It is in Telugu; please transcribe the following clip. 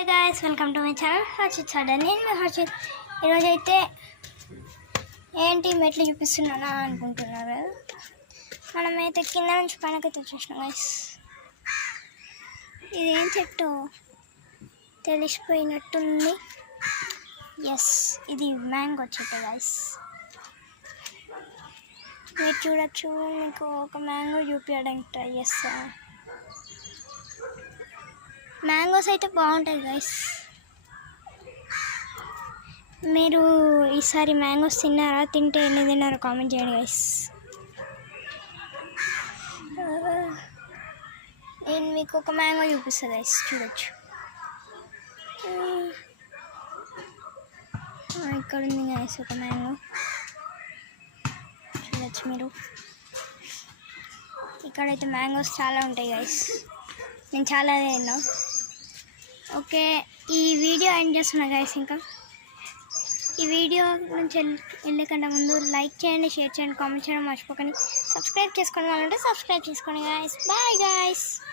Hello guys, welcome to my channel Harshit Sada. నేను మీ హర్షిత్. ఈరోజు అయితే ఏంటి మెట్లు చూపిస్తున్నానా అనుకుంటున్నారు కదా. మనమైతే కింద నుంచి పైనకైతే వచ్చేసినాం గాయ్స్. ఇదేం చెట్టు తెలిసిపోయినట్టుంది. ఎస్, ఇది మ్యాంగో చెట్టు గాయ్స్. మీరు చూడొచ్చు. మీకు ఒక మ్యాంగో చూపించడానికి ట్రై చేస్తా. మ్యాంగోస్ అయితే బాగుంటాయి గైస్. మీరు ఈసారి మ్యాంగోస్ తిన్నారా? తింటే ఎన్ని తిన్నారో కామెంట్ చేయండి గైస్. నేను మీకు ఒక మ్యాంగో చూపిస్తాను గైస్, చూడొచ్చు. ఇక్కడ ఉంది గైస్ ఒక మ్యాంగో, చూడొచ్చు మీరు. ఇక్కడైతే మ్యాంగోస్ చాలా ఉంటాయి గైస్. నేను చాలా తిన్నా. ఓకే, ఈ వీడియో ఎండ్ చేస్తున్నా గైస్. ఇంకా ఈ వీడియో నుంచి వెళ్ళకన్నా ముందు లైక్ చేయండి, షేర్ చేయండి, కామెంట్ చేయడం మర్చిపోకండి. సబ్స్క్రైబ్ చేసుకోండి, వాళ్ళంటే సబ్స్క్రైబ్ చేసుకోండి గైస్. Bye guys.